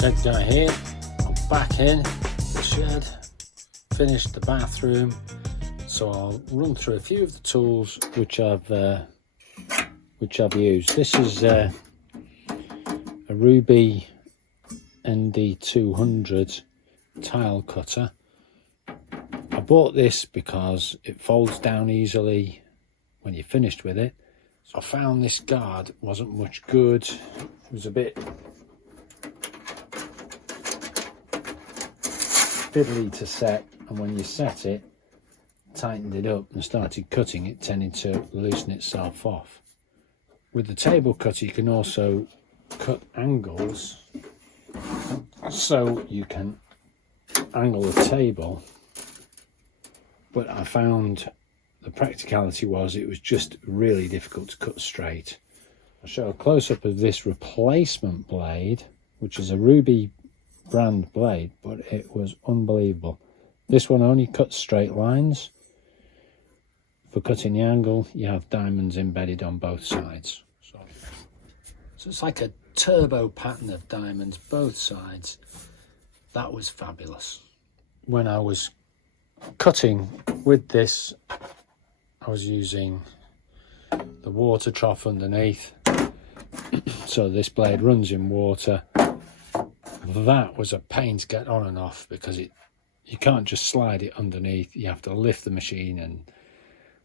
Check guy here. I'm back in the shed, finished the bathroom, so I'll run through a few of the tools which I've used. This is a Ruby ND200 tile cutter. I bought this because it folds down easily when you're finished with it. So I found this guard wasn't much good. It was a bit fiddly to set, and when you set it, tightened it up and started cutting, it tended to loosen itself off. With the table cutter you can also cut angles, so you can angle the table, but I found the practicality was it was just really difficult to cut straight. I'll show a close-up of this replacement blade, which is a Ruby brand blade, but it was unbelievable. This one only cuts straight lines. For cutting the angle, you have diamonds embedded on both sides. So it's like a turbo pattern of diamonds both sides. That was fabulous. When I was cutting with this, I was using the water trough underneath, so this blade runs in water. That was a pain to get on and off because you can't just slide it underneath. You have to lift the machine and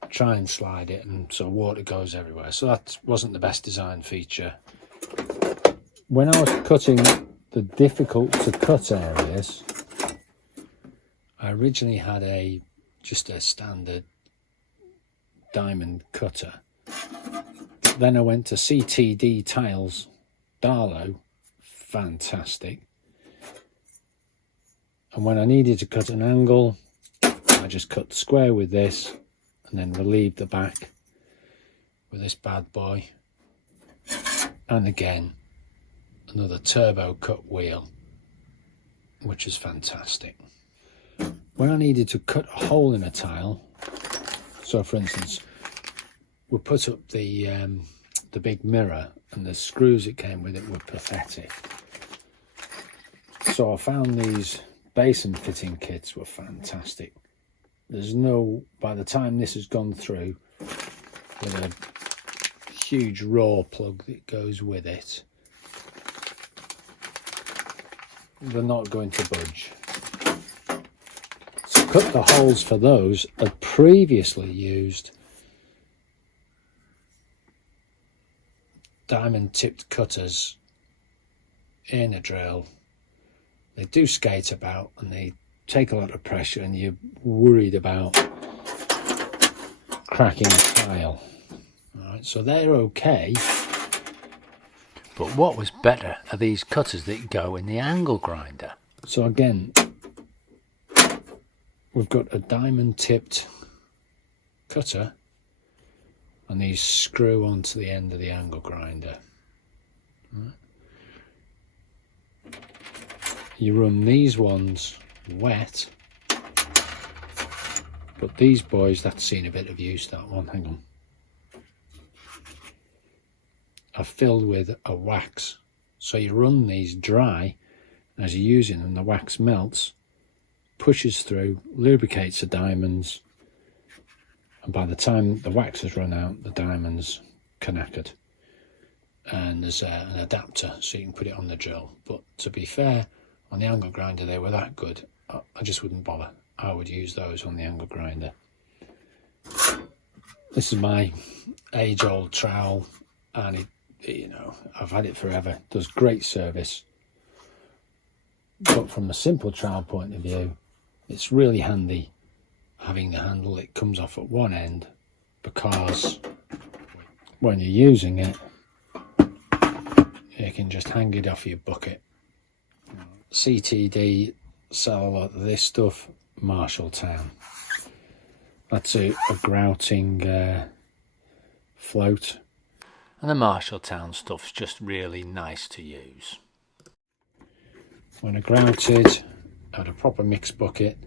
try and slide it, and so water goes everywhere. So that wasn't the best design feature. When I was cutting the difficult to cut areas, I originally had just a standard diamond cutter. Then I went to CTD tiles, Darlow, fantastic. And when I needed to cut an angle, I just cut square with this and then relieved the back with this bad boy. And again, another turbo cut wheel, which is fantastic. When I needed to cut a hole in a tile, so for instance, we put up the big mirror, and the screws it came with it were pathetic. So I found these basin fitting kits were fantastic. By the time this has gone through, with a huge raw plug that goes with it, they're not going to budge. So cut the holes for those. I'd previously used diamond tipped cutters in a drill. They do skate about and they take a lot of pressure, and you're worried about cracking a tile. Alright, so they're okay. But what was better are these cutters that go in the angle grinder. So again, we've got a diamond tipped cutter, and these screw onto the end of the angle grinder. Right. You run these ones wet, but these boys, that's seen a bit of use, that one, hang on. Are filled with a wax, so you run these dry, and as you're using them the wax melts, pushes through, lubricates the diamonds, and by the time the wax has run out, the diamonds knackered. And there's an adapter so you can put it on the drill. But to be fair, on the angle grinder they were that good, I just wouldn't bother. I would use those on the angle grinder. This is my age-old trowel, and I've had it forever. Does great service. But from a simple trowel point of view, it's really handy having the handle that comes off at one end, because when you're using it, you can just hang it off your bucket. CTD sell a lot of this stuff. Marshalltown. That's a grouting float. And the Marshalltown stuff's just really nice to use. When I grouted, I had a proper mixed bucket,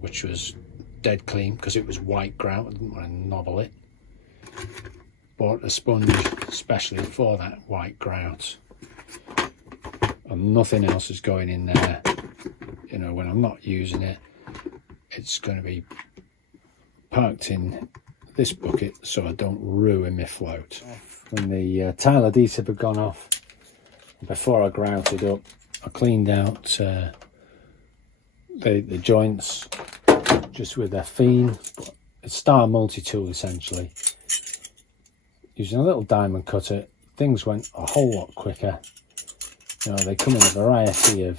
which was dead clean because it was white grout. I didn't want to nobble it. Bought a sponge especially for that white grout. and nothing else is going in there. You know, when I'm not using it, it's going to be parked in this bucket so I don't ruin my float. When the tile adhesive had gone off, before I grouted up, I cleaned out the joints just with a Fiend. It's Star multi-tool essentially. Using a little diamond cutter, things went a whole lot quicker. You know, they come in a variety of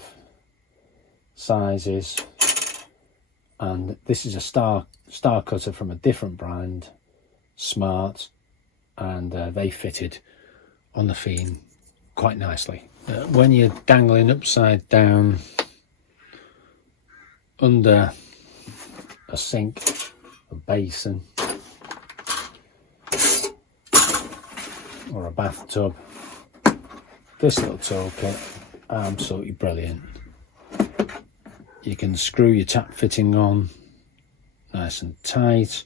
sizes, and this is a star cutter from a different brand, Smart, and they fitted on the Fiend quite nicely. When you're dangling upside down under a sink, a basin, or a bathtub, this little toolkit, absolutely brilliant. You can screw your tap fitting on nice and tight,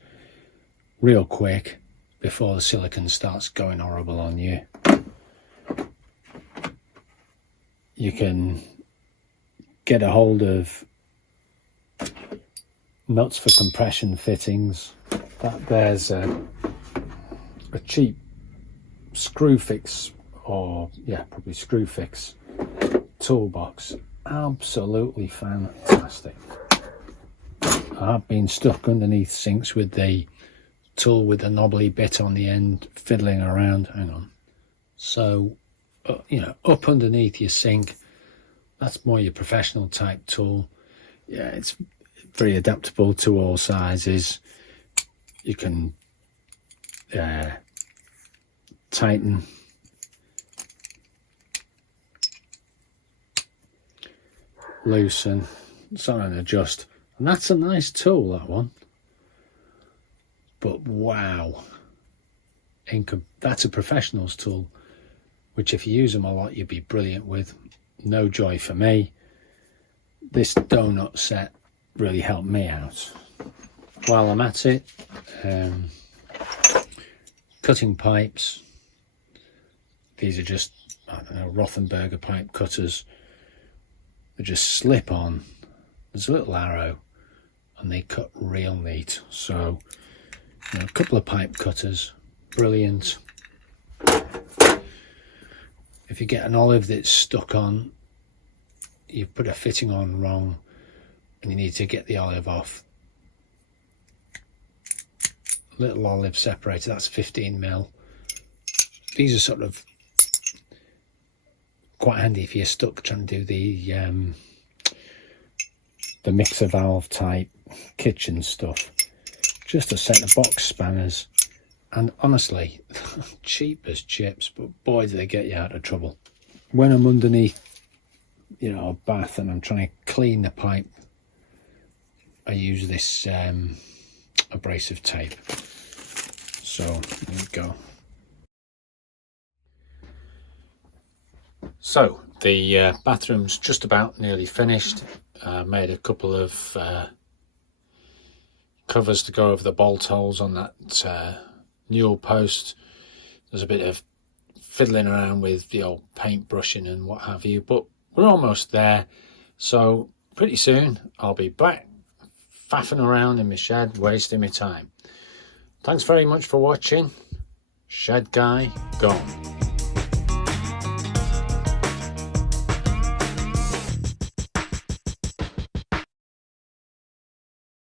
real quick, before the silicone starts going horrible on you. You can get a hold of nuts for compression fittings. There's a cheap screw fix, or yeah, probably screw fix toolbox. Absolutely fantastic. I've been stuck underneath sinks with the tool with the knobbly bit on the end, fiddling around. Hang on. So, you know, up underneath your sink, that's more your professional type tool. Yeah, it's very adaptable to all sizes. You can tighten, loosen, sort and adjust, and that's a nice tool, that one. But wow, that's a professional's tool, which if you use them a lot, you'd be brilliant with. No joy for me. This donut set really helped me out. While I'm at it, cutting pipes. These are just, I don't know, Rothenberger pipe cutters. They just slip on. There's a little arrow, and they cut real neat. So, you know, a couple of pipe cutters, brilliant. If you get an olive that's stuck on, you've put a fitting on wrong, and you need to get the olive off. Little olive separator, that's 15mm. These are sort of quite handy if you're stuck trying to do the mixer valve type kitchen stuff. Just a set of box spanners, and honestly, cheap as chips, but boy do they get you out of trouble. When I'm underneath, you know, a bath and I'm trying to clean the pipe, I use this abrasive tape. So there you go. So the bathroom's just about nearly finished. Made a couple of covers to go over the bolt holes on that newel post. There's a bit of fiddling around with the old paint brushing and what have you, but we're almost there. So pretty soon I'll be back faffing around in my shed, wasting my time. Thanks very much for watching. Shed Guy gone.